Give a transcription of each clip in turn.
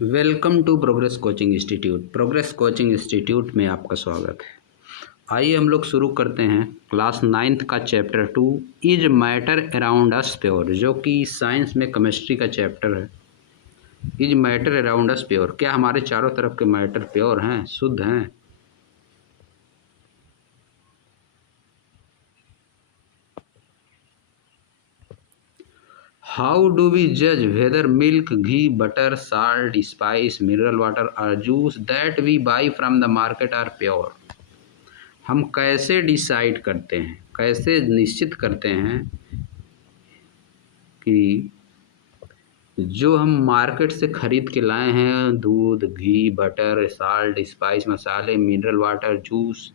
Welcome to progress coaching institute. Progress coaching institute में आपका स्वागत है। आइए हम लोग शुरू करते हैं क्लास 9th का chapter 2 is matter around us pure, जो कि साइंस में केमिस्ट्री का चैप्टर है। Is matter around us pure, क्या हमारे चारों तरफ के मैटर प्योर हैं, शुद्ध हैं? हाउ डू वी जज whether milk, ghee, butter, salt, spice, mineral water और juice that we buy from the market are pure? हम कैसे डिसाइड करते हैं, कैसे निश्चित करते हैं कि जो हम मार्केट से ख़रीद के लाए हैं, दूध, घी, बटर, साल्ट, स्पाइस, मसाले, मिनरल वाटर, जूस,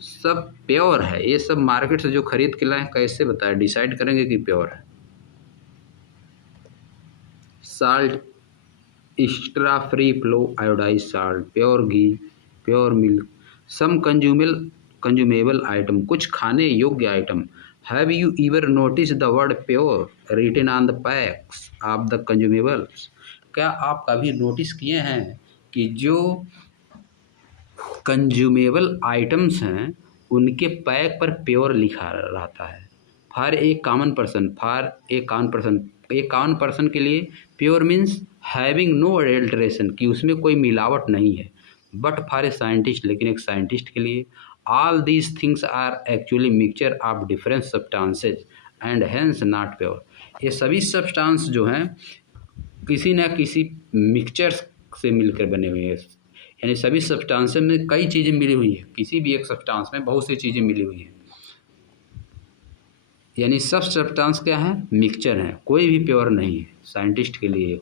सब प्योर है? ये सब मार्केट से जो ख़रीद के लाए, कैसे बताएं, डिसाइड करेंगे कि प्योर है? Salt, extra free flow iodised salt, pure ghee, pure milk, some consumable item, कुछ खाने योग्य item. Have you ever notice the word pure written on the packs of the consumables? क्या आप कभी नोटिस किए हैं कि जो कंज्यूमेबल आइटम्स हैं उनके पैक पर प्योर लिखा रहता है? फॉर ए कॉमन पर्सन, एक कॉमन पर्सन के लिए pure means having no adulteration, कि उसमें कोई मिलावट नहीं है। बट फॉर ए साइंटिस्ट, लेकिन एक साइंटिस्ट के लिए all these things are actually mixture of different substances and hence not pure. ये सभी सब्सटेंस जो हैं किसी न किसी मिक्सचर से मिलकर बने हुए हैं, यानी सभी सब्सटेंस में कई चीज़ें मिली हुई हैं, किसी भी एक सब्सटेंस में बहुत सी चीज़ें मिली हुई हैं, यानी सब सब्सटेंस क्या है, मिक्सचर है, कोई भी प्योर नहीं है साइंटिस्ट के लिए।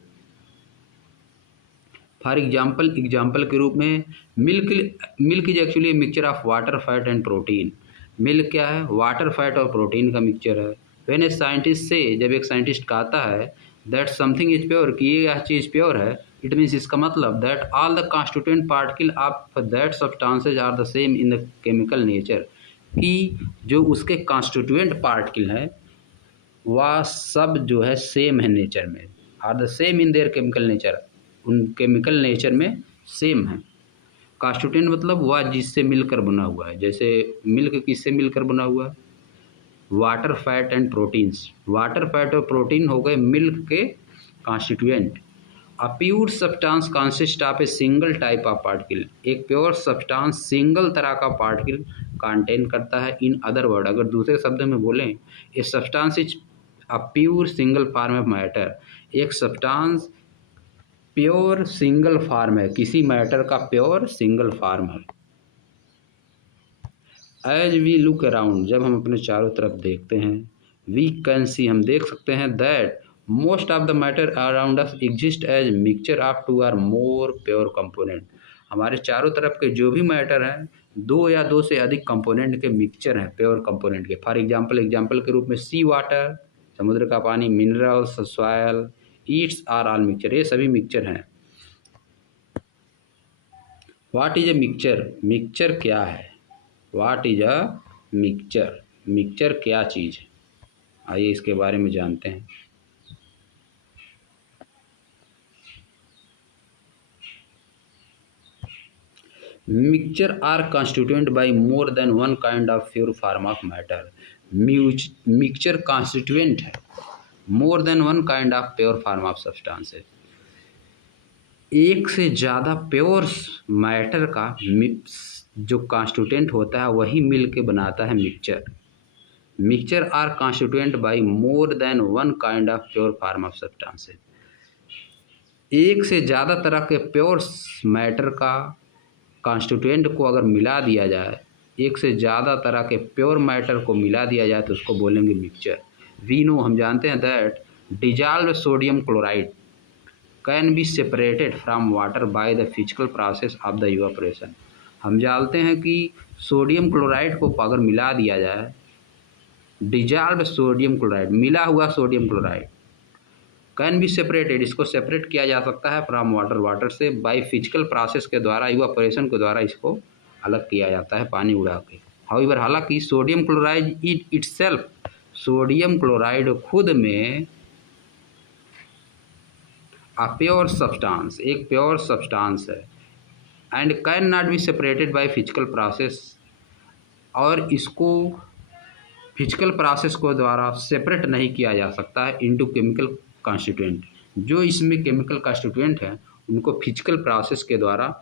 फॉर एग्जाम्पल के रूप में milk is actually mixture of water, fat and protein. Milk क्या है, वाटर, फैट और प्रोटीन का मिक्सचर है। व्हेन ए साइंटिस्ट से, जब एक साइंटिस्ट कहता है दैट समथिंग इज प्योर, कि ये चीज़ प्योर है, इट मीन्स, इसका मतलब that all the constituent particle of that substances are the same in the chemical nature, कि जो उसके कॉन्स्टिट्यूएंट पार्टिकल हैं वह सब जो है सेम है नेचर में, are the same in their chemical nature, उन केमिकल नेचर में सेम है। कॉन्स्टिट्यूएंट मतलब वह जिससे मिलकर बना हुआ है। जैसे मिल्क किससे मिलकर बना हुआ है, water, fat and proteins. Water, fat और प्रोटीन हो गए मिल्क के constituent. A pure substance consist of a single type of particle, एक प्योर सब्सटेंस सिंगल तरह का पार्टिकल कंटेन करता है। इन अदर वर्ड, अगर दूसरे शब्द में बोलें, a substance is a pure single form of matter, एक सब्सटेंस प्योर सिंगल फॉर्म है, किसी मैटर का प्योर सिंगल फॉर्म है। एज वी लुक अराउंड, जब हम अपने चारों तरफ देखते हैं, वी कैन सी, हम देख सकते हैं, that most of the matter around us exist as mixture of two or more pure component. हमारे चारों तरफ के जो भी मैटर हैं, दो या दो से अधिक कंपोनेंट के मिक्सचर हैं, प्योर कंपोनेंट के। फॉर एग्जाम्पल के रूप में सी वाटर, समुद्र का पानी, minerals, soil, it's are all mixture, ये सभी मिक्सचर हैं। What is a mixture, mixture क्या है? What is a mixture, mixture क्या चीज़ है? आइए इसके बारे में जानते हैं। Mixture are constituent by more than one kind of pure form of matter. Mixture constituent है more than one kind of pure form of substances, एक से ज़्यादा प्योर मैटर का जो कॉन्स्टिट्यूएंट होता है वही मिल के बनाता है mixture. Mixture are constituent by more than one kind of pure form of substances, एक से ज़्यादा तरह के प्योर मैटर का कॉन्स्टिट्यूएंट को अगर मिला दिया जाए, एक से ज़्यादा तरह के प्योर मैटर को मिला दिया जाए तो उसको बोलेंगे मिक्सचर। वी नो, हम जानते हैं, that dissolve sodium chloride can be separated from water by the physical process of the evaporation. हम जानते हैं कि सोडियम क्लोराइड को अगर मिला दिया जाए, डिजॉल्व सोडियम क्लोराइड, मिला हुआ sodium chloride, can be separated, इसको सेपरेट किया जा सकता है फ्रॉम वाटर, वाटर से बाय फिजिकल प्रोसेस के द्वारा, इवापोरेशन के द्वारा इसको अलग किया जाता है पानी उड़ा के। हाउएवर, हालांकि sodium chloride itself, sodium chloride खुद में अ प्योर सब्सटेंस एक प्योर सब्सटेंस है and can not be separated by physical process, और इसको फिजिकल प्रोसेस को द्वारा सेपरेट नहीं किया जा सकता है इनटू केमिकल कॉन्स्टिट्यूएंट। जो इसमें केमिकल कॉन्स्टिट्यूएंट है उनको फिजिकल प्रोसेस के द्वारा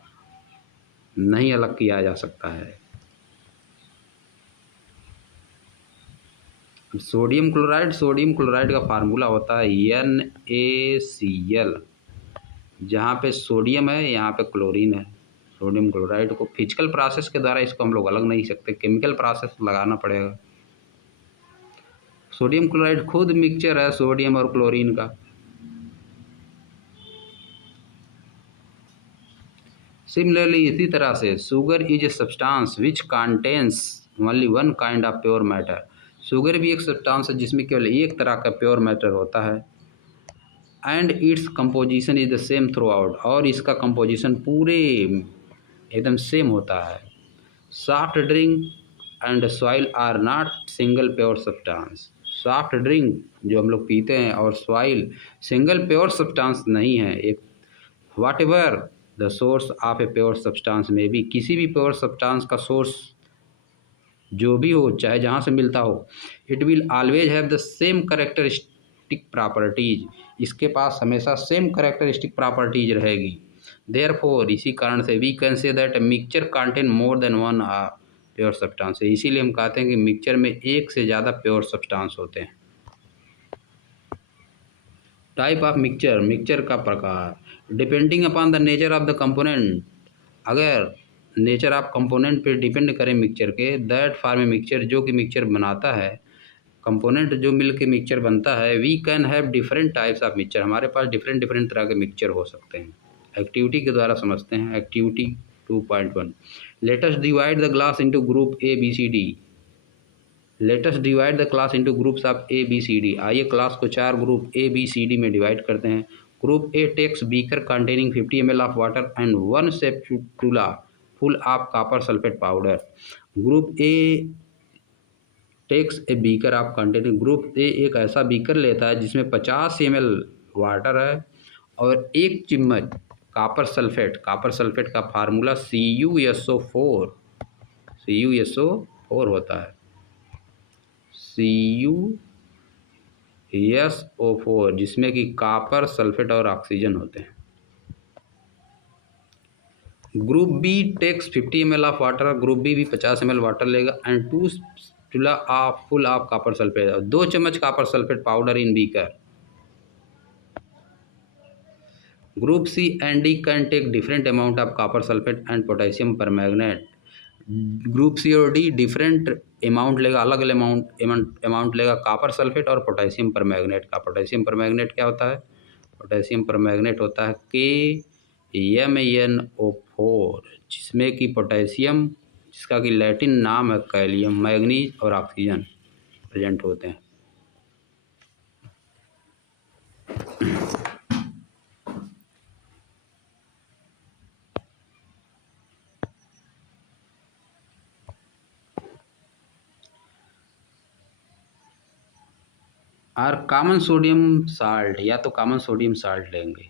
नहीं अलग किया जा सकता है। सोडियम क्लोराइड का फार्मूला होता है NaCl, जहाँ पे सोडियम है यहाँ पे क्लोरीन है। सोडियम क्लोराइड को फिजिकल प्रोसेस के द्वारा इसको हम लोग अलग नहीं सकते, केमिकल प्रोसेस लगाना पड़ेगा। सोडियम क्लोराइड खुद मिक्सचर है सोडियम और क्लोरीन का। सिमिलरली इसी तरह से sugar is a substance which contains only one kind of pure matter. Sugar भी एक सब्सटेंस है जिसमें केवल एक तरह का प्योर मैटर होता है and its composition is the same throughout, और इसका कंपोजिशन पूरे एकदम सेम होता है। Soft drink and soil are not single pure substance. Soft drink जो हम लोग पीते हैं और सॉइल सिंगल प्योर सब्सटेंस नहीं है। एक whatever the source of a pure substance में भी, किसी भी प्योर सब्सटेंस का सोर्स जो भी हो, चाहे जहाँ से मिलता हो, it will always have the same characteristic properties. इसके पास हमेशा सेम करेक्टरिस्टिक प्रॉपर्टीज रहेगी। देयरफॉर इसी कारण से we can say that mixture contain more than one pure substance. इसीलिए हम कहते हैं कि मिक्सचर में एक से ज़्यादा प्योर सब्सटेंस होते हैं। टाइप ऑफ मिक्सचर का प्रकार depending upon the nature of the component. अगर नेचर ऑफ कंपोनेंट पे डिपेंड करें मिक्सचर के, दैट फॉर्म ए मिक्सचर जो कि मिक्सचर बनाता है, कंपोनेंट जो मिल के मिक्सचर बनता है, we can have different types of mixture. हमारे पास डिफरेंट डिफरेंट तरह के मिक्सचर हो सकते हैं। एक्टिविटी के द्वारा समझते हैं। Activity 2.1 let us divide the class into group ABCD। Let us divide the class into groups of ABCD। आइए क्लास को 4 ग्रुप ABCD में डिवाइड करते हैं। Group A takes beaker containing 50 ml of water and 1 spatula full of copper sulphate powder. Group A takes a beaker of containing, group A एक ऐसा beaker लेता है जिसमें 50 ml वाटर है और 1 चम्मच कॉपर सल्फेट। कॉपर सल्फेट का formula CuSO4 होता है। CuSO4 जिसमें कि कॉपर सल्फेट और ऑक्सीजन होते हैं। Group B takes 50 ml of water. Group B भी 50 ml वाटर लेगा and 2 spoonful of copper sulphate, 2 चम्मच copper sulphate powder in beaker. Group C and D can take different amount of copper sulphate and potassium permanganate. Group C और D different amount लेगा, अलग अलग अमाउंट लेगा copper sulphate और potassium permanganate का। Potassium permanganate क्या होता है? पोटेशियम परमैंगनेट होता है KMnO4, जिसमें कि पोटेशियम, जिसका कि लैटिन नाम है कैलियम, मैग्नीज और ऑक्सीजन प्रेजेंट होते हैं। और कॉमन सोडियम साल्ट, या तो कॉमन सोडियम साल्ट लेंगे,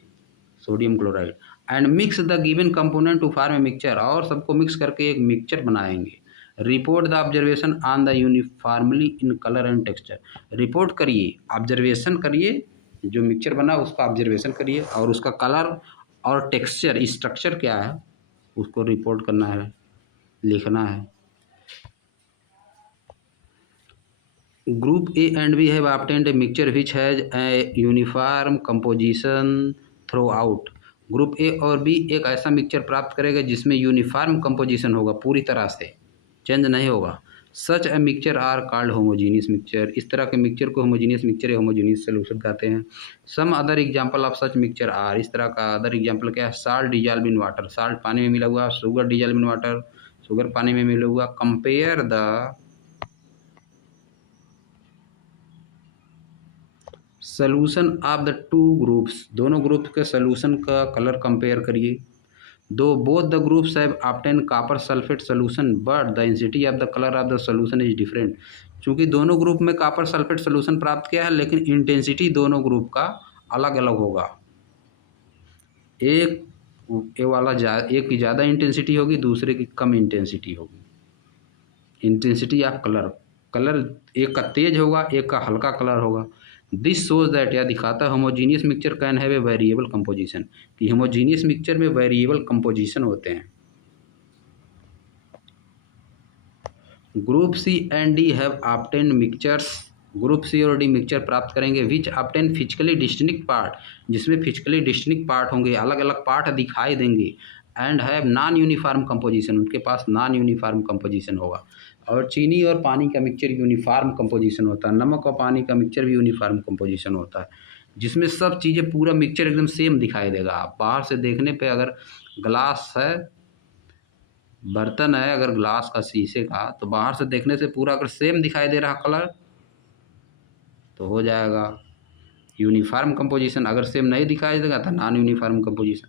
sodium chloride, and mix the given component to form a mixture, और सबको मिक्स करके एक मिक्सचर बनाएंगे। Report the observation on the uniformly in colour and texture. Report करिए, ऑब्जर्वेशन करिए, जो मिक्सचर बना उसका ऑब्जर्वेशन करिए और उसका कलर और टेक्सचर स्ट्रक्चर क्या है उसको रिपोर्ट करना है, लिखना है। Group A and B have obtained a mixture which has a uniform composition throughout। Group A और B एक ऐसा मिक्सचर प्राप्त करेगा जिसमें यूनिफॉर्म कंपोजिशन होगा, पूरी तरह से चेंज नहीं होगा। Such a mixture are called homogeneous mixture. इस तरह के मिक्सचर को होमोजीनियस मिक्सचर या होमोजीनियस सॉल्यूशन कहते हैं। Some other example of such mixture are, इस तरह का अदर एग्जांपल क्या है? Salt dissolve in water, salt पानी में मिला हुआ, sugar dissolve in water, sugar पानी में मिला हुआ। Compare the solution of the two groups, दोनों ग्रुप्स के सोल्यूशन का कलर कंपेयर करिए। दो both the groups have obtain copper sulphate solution but the intensity of the colour of the solution is different. चूँकि दोनों ग्रुप में copper sulphate solution प्राप्त किया है लेकिन इंटेंसिटी दोनों ग्रुप का अलग अलग होगा। एक ये वाला एक की ज़्यादा इंटेंसिटी होगी, दूसरे की कम इंटेंसिटी होगी। इंटेंसिटी ऑफ कलर, कलर एक का तेज होगा, एक का हल्का कलर होगा। दिस शोज दैट, यह दिखाता है homogeneous mixture can have a variable composition, कि होमोजीनियस मिक्सचर में वेरिएबल कंपोजिशन होते हैं। Group C and D have obtained mixtures, group C और डी मिक्सचर प्राप्त करेंगे which obtain physically distinct part, जिसमें फिजिकली डिस्टिंक्ट पार्ट होंगे, अलग अलग पार्ट दिखाई देंगे। And have non uniform composition, उनके पास नॉन यूनिफॉर्म कंपोजिशन होगा। और चीनी और पानी का मिक्सचर यूनिफॉर्म कंपोजिशन होता है, नमक और पानी का मिक्सचर भी यूनिफॉर्म कंपोजिशन होता है, जिसमें सब चीज़ें पूरा मिक्सचर एकदम सेम दिखाई देगा। आप बाहर से देखने पे अगर ग्लास है, बर्तन है अगर ग्लास का, शीशे का, तो बाहर से देखने से पूरा अगर सेम दिखाई दे रहा कलर तो हो जाएगा यूनिफॉर्म कंपोजिशन। अगर सेम नहीं दिखाई देगा तो नॉन यूनिफॉर्म कंपोजिशन।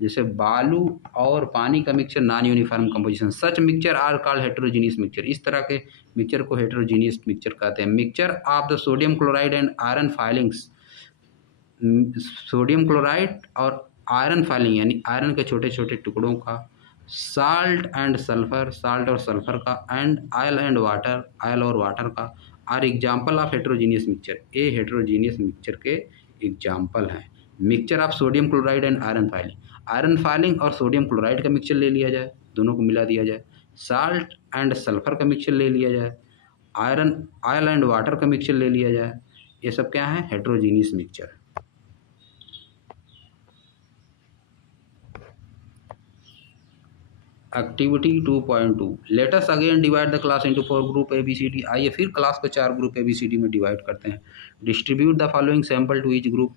जैसे बालू और पानी का mixture non uniform composition, such mixture are called heterogeneous mixture, इस तरह के मिक्सचर को हेटेरोजीनियस मिक्सचर कहते हैं। Mixture of the sodium chloride and iron filings, sodium chloride और आयरन फाइलिंग यानी आयरन के छोटे छोटे टुकड़ों का, साल्ट एंड सल्फर, साल्ट और सल्फर का, and oil and water, oil और वाटर का, are example of heterogeneous mixture, ये हेटेरोजीनियस मिक्सचर के एग्जाम्पल हैं। Mixture of sodium chloride and iron filing और सोडियम क्लोराइड का मिक्सचर ले लिया जाए, दोनों को मिला दिया जाए। साल्ट एंड सल्फर का मिक्सचर ले लिया जाए, आयरन ऑयल एंड वाटर का मिक्सचर ले लिया जाए, ये सब क्या है, heterogeneous mixture. Activity 2.2, let us again divide the class into 4 group A B C D. आइए फिर क्लास को 4 group A B C D में डिवाइड करते हैं। Distribute the following sample to each group,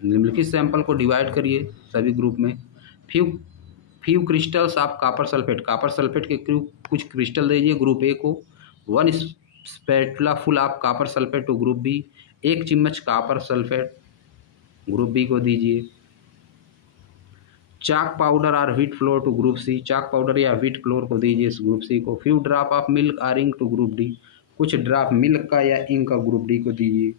निम्नलिखित सैंपल को डिवाइड करिए सभी ग्रुप में। Few few crystals of copper sulphate, copper sulphate के कुछ क्रिस्टल दीजिए ग्रुप ए को। 1 spatula full of copper sulphate to group B, 1 चम्मच कॉपर सल्फेट ग्रुप बी को दीजिए। चाक पाउडर और wheat flour to group C, chalk powder या wheat flour को दीजिए इस ग्रुप सी को। फ्यू ड्रॉप ऑफ मिल्क और इंक टू ग्रुप डी, कुछ ड्रॉप मिल्क का या इंक का ग्रुप डी को दीजिए।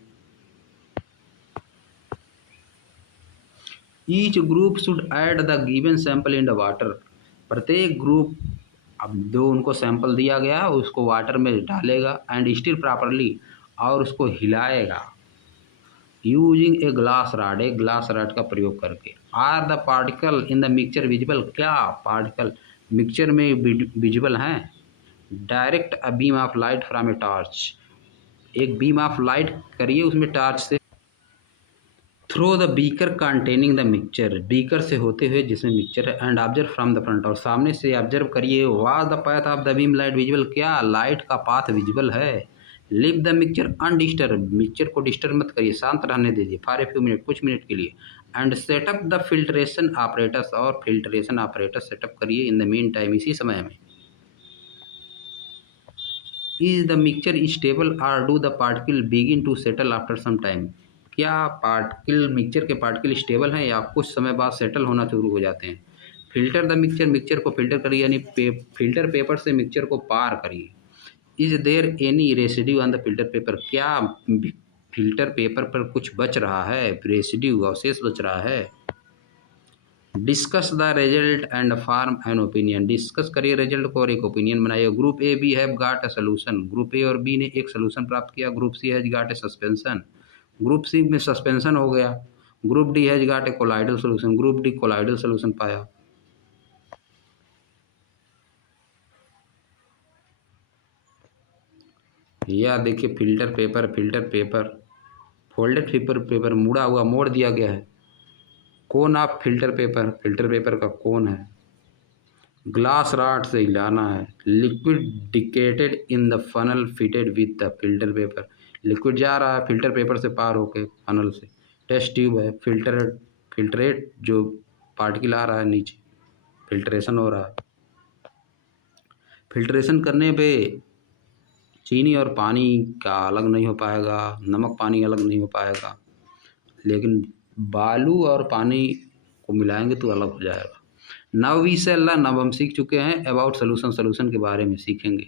Each group should add the given sample in the water, प्रत्येक ग्रुप, अब जो उनको सैंपल दिया गया उसको वाटर में डालेगा एंड स्टिर प्रॉपरली, और उसको हिलाएगा यूजिंग ए ग्लास रॉड, एक ग्लास रॉड का प्रयोग करके। Are the particle in the mixture visible, क्या पार्टिकल मिक्सचर में विजिबल हैं। Direct a beam of light from a torch, एक बीम ऑफ लाइट करिए उसमें टॉर्च से। Through the beaker containing the mixture, beaker से होते हुए जिसमें मिक्सचर है, and observe from the front, और सामने से ऑब्जर्व करिए। Was the path of the beam light visible, क्या लाइट का पाथ विजिबल है। Leave the mixture undisturb, mixture को डिस्टर्ब मत करिए, शांत रहने दीजिए फॉर ए फ्यू मिनट, कुछ मिनट के लिए। And set up the filtration operators, और फिल्ट्रेशन ऑपरेटर सेटअप करिए इन द मीन टाइम, इसी समय में। इज द मिक्सचर स्टेबल और do the particle begin to settle after some time, क्या पार्टिकल मिक्सचर के पार्टिकल स्टेबल हैं या कुछ समय बाद सेटल होना शुरू हो जाते हैं। फिल्टर द मिक्सचर, मिक्सचर को फिल्टर करिए यानी फिल्टर पेपर से मिक्सचर को पार करिए। Is there any residue on the filter paper, क्या फिल्टर पेपर पर कुछ बच रहा है, रेसिड्यू अवशेष बच रहा है। Discuss the result and form an opinion, discuss करिए रिजल्ट को और एक ओपिनियन बनाइए। Group A B have got a solution, group A और बी ने एक सोल्यूशन प्राप्त किया। Group C has got a suspension, group C में सस्पेंशन हो गया। Group D has got a colloidal solution, group D colloidal solution पाया। या देखिए फिल्टर पेपर फोल्डेड पेपर मुड़ा हुआ, मोड़ दिया गया है। कोन ऑफ फिल्टर पेपर का कोन है। ग्लास रॉड से हिलाना है। Liquid decanted in the funnel fitted with the filter paper, liquid जा रहा है फिल्टर पेपर से पार होके फनल से। टेस्ट ट्यूब है। फिल्ट्रेट जो पार्टिकल आ रहा है नीचे, फिल्ट्रेशन हो रहा है। फिल्ट्रेशन करने पे चीनी और पानी का अलग नहीं हो पाएगा, नमक पानी अलग नहीं हो पाएगा, लेकिन बालू और पानी को मिलाएंगे तो अलग हो जाएगा। नव वी से अल्लाह, नव हम सीख चुके हैं अबाउट सोल्यूशन के बारे में सीखेंगे,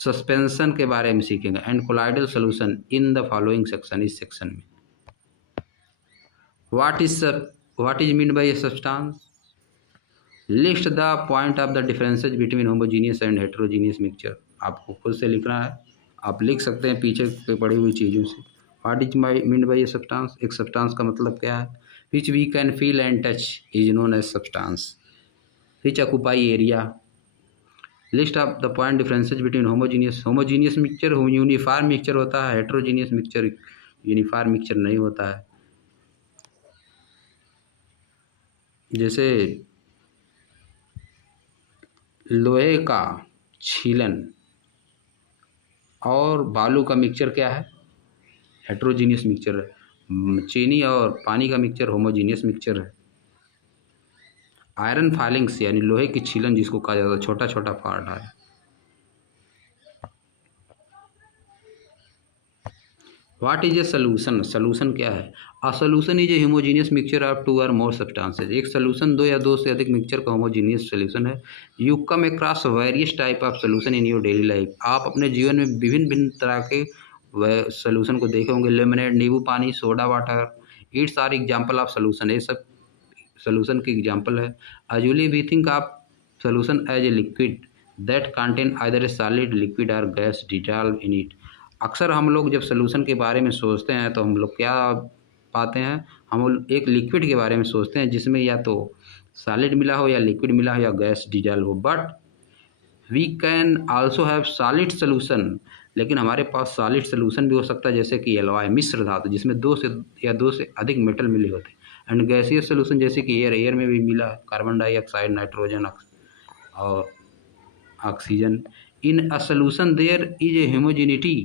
सस्पेंशन के बारे में सीखेंगे, and colloidal solution in the following section, इस सेक्शन में। What is mean by a substance? List the point of the differences between homogeneous and heterogeneous mixture. आपको खुद से लिखना है, आप लिख सकते हैं पीछे पे पड़ी हुई चीज़ों से। What is my mean by a substance? एक सब्सटेंस का मतलब क्या है? Which we can feel and touch is known as substance. Which occupy area. List of the point differences between homogeneous mixture uniform mixture होता है, heterogeneous mixture uniform mixture नहीं होता है। जैसे लोहे का छीलन और बालू का मिक्सचर क्या है? हेट्रोजीनियस मिक्सचर है। चीनी और पानी का मिक्सचर होमोजीनियस मिक्सचर है। आयरन फाइलिंग्स यानी लोहे की छीलन जिसको कहा जाता है, छोटा छोटा पार्ट है। What is a solution? Solution क्या है? A solution is a homogeneous mixture of two or more substances. एक सोल्यूशन दो या दो से अधिक मिक्सचर का होमोजीनियस सोल्यूशन है। You come across various type of solution in your daily life. आप अपने जीवन में विभिन्न भिन्न तरह के वह सोल्यूशन को देखे होंगे। लेमनेड नींबू पानी, soda water, its are example of solution. ये सब सोल्यूशन की एग्जाम्पल है। Usually we think of solution as a liquid that contain either a solid liquid or gas dissolve in it. अक्सर हम लोग जब सोल्यूशन के बारे में सोचते हैं तो हम लोग क्या पाते हैं? हम एक लिक्विड के बारे में सोचते हैं जिसमें या तो सॉलिड मिला हो या लिक्विड मिला हो या गैस डिजॉल्व हो। But we can also have solid solution. लेकिन हमारे पास सॉलिड सोल्यूशन भी हो सकता है, जैसे कि एलॉय मिश्र धातु जिसमें दो से अधिक मेटल मिले होते हैं। एंड गैसियस सोल्यूशन जैसे कि एयर में भी मिला है, कार्बन डाइऑक्साइड, नाइट्रोजन और ऑक्सीजन। In a solution there is a homogeneity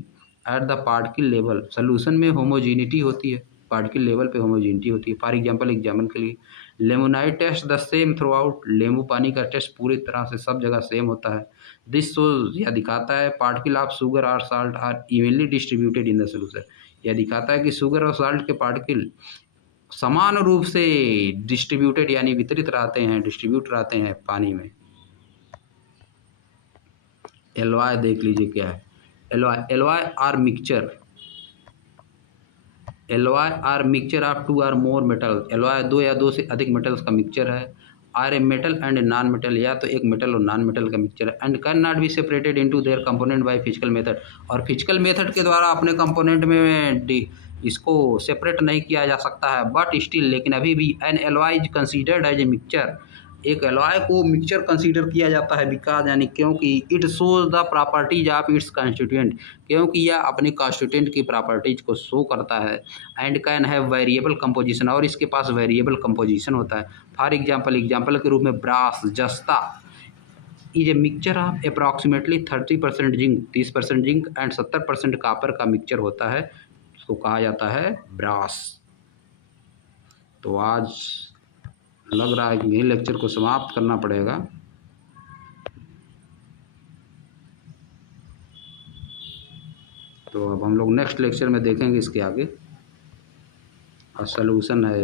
at the particle level. Solution में होमोजेनिटी होती है, पार्टिकल लेवल पे होमोजेनिटी होती है। फॉर एग्जाम्पल के लिए lemonade taste the same throughout. नींबू पानी का टेस्ट पूरी तरह से सब जगह सेम होता है। दिस शोज, यह दिखाता है पार्टिकल ऑफ शुगर और salt are evenly distributed in the solution. यह दिखाता है कि शुगर और साल्ट के पार्टिकल समान रूप से डिस्ट्रीब्यूटेड यानी वितरित रहते हैं, डिस्ट्रीब्यूट रहते हैं पानी में। एलॉय देख लीजिए क्या है। Alloy are mixture, alloy are mixture of two or more metal. Alloy दो या दो से अधिक मेटल्स का मिक्सचर है। Are a metal and non metal, या तो एक मेटल और नॉन मेटल का मिक्सचर है। And can not be separated into their component by physical method. और फिजिकल मेथड के द्वारा अपने कंपोनेंट में इसको सेपरेट नहीं किया जा सकता है। बट स्टिल, लेकिन अभी भी an alloy is considered as a mixture. एक एलॉय को मिक्सचर कंसीडर किया जाता है बिकॉज यानी क्योंकि it shows the properties of its constituent, क्योंकि यह अपने कॉन्स्टिट्यूएंट की प्रॉपर्टीज को शो करता है। And can have variable composition, और इसके पास वेरिएबल कंपोजिशन होता है। फॉर एग्जाम्पल के रूप में ब्रास, जस्ता is a mixture of approximately 30% zinc, 30% zinc and 70% copper का मिक्सचर होता है, उसको कहा जाता है ब्रास। तो आज लग रहा है कि यही लेक्चर को समाप्त करना पड़ेगा। तो अब हम लोग नेक्स्ट लेक्चर में देखेंगे इसके आगे। और सोल्यूशन है